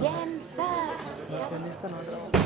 Llença! La pianista no ha treballat.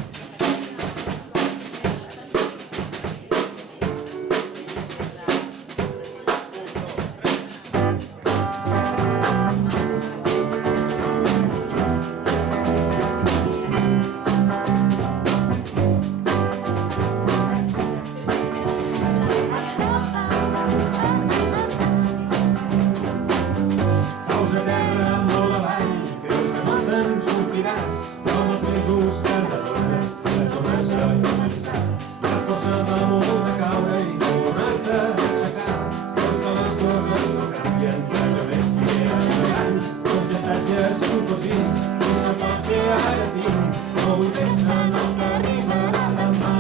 Caus a terra molt avall, creus que no te'n sortiràs, com els mesos tardadores que tornes a començar. La força de molt de caure i de tornar-te a aixecar. Veus que les coses no canvien, que jo més primeres abans. Els estatges suposits i sota el que ara tinc, no vull pensar, no m'arribarà demà.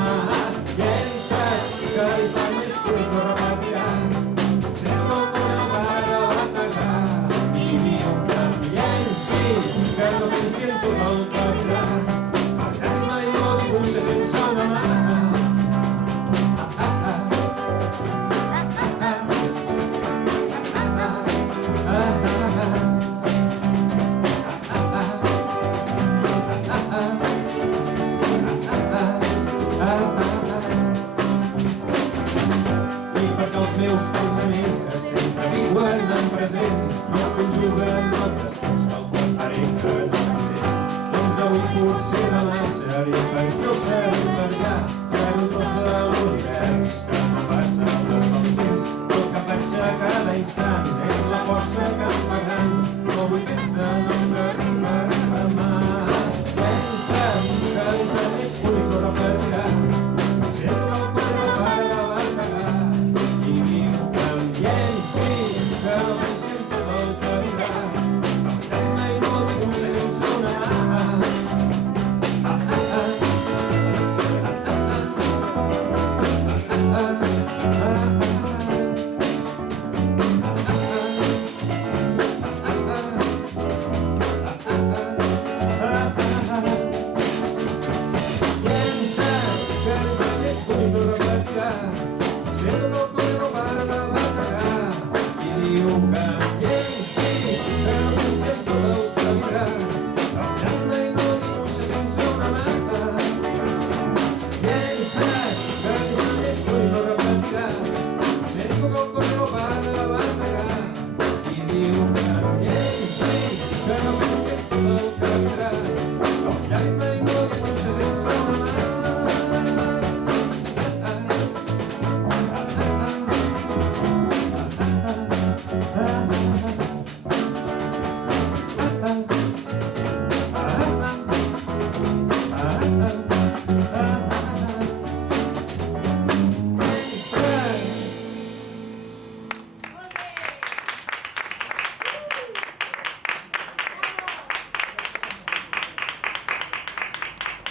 Llença't, que l'instant més curt no repetirà. Sembla que una vara va tagar. Que no pensi en tot el que vindrà. Per tant mai no dibuixa sense una mà. I perquè els meus pensaments que sempre viuen en present no conjuguen altres temps que el quan farem que no sé. Doncs avui potser demà seré per jo ser per allà, per un tros de l'univers que no passa per el temps. El que faig a cada instant és la força que em